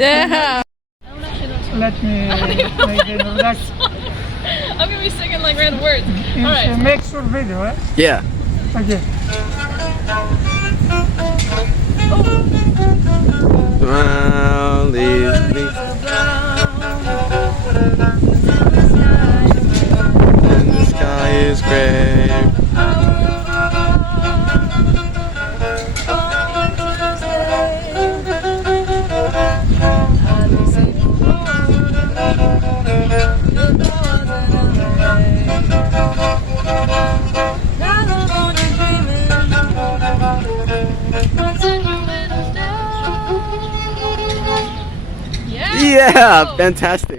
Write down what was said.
Yeah. Let me make the introduction. I'm gonna be singing like random words. All right. It's a make short video, eh? Yeah. Okay. Well, and the sky is gray. Yeah, fantastic.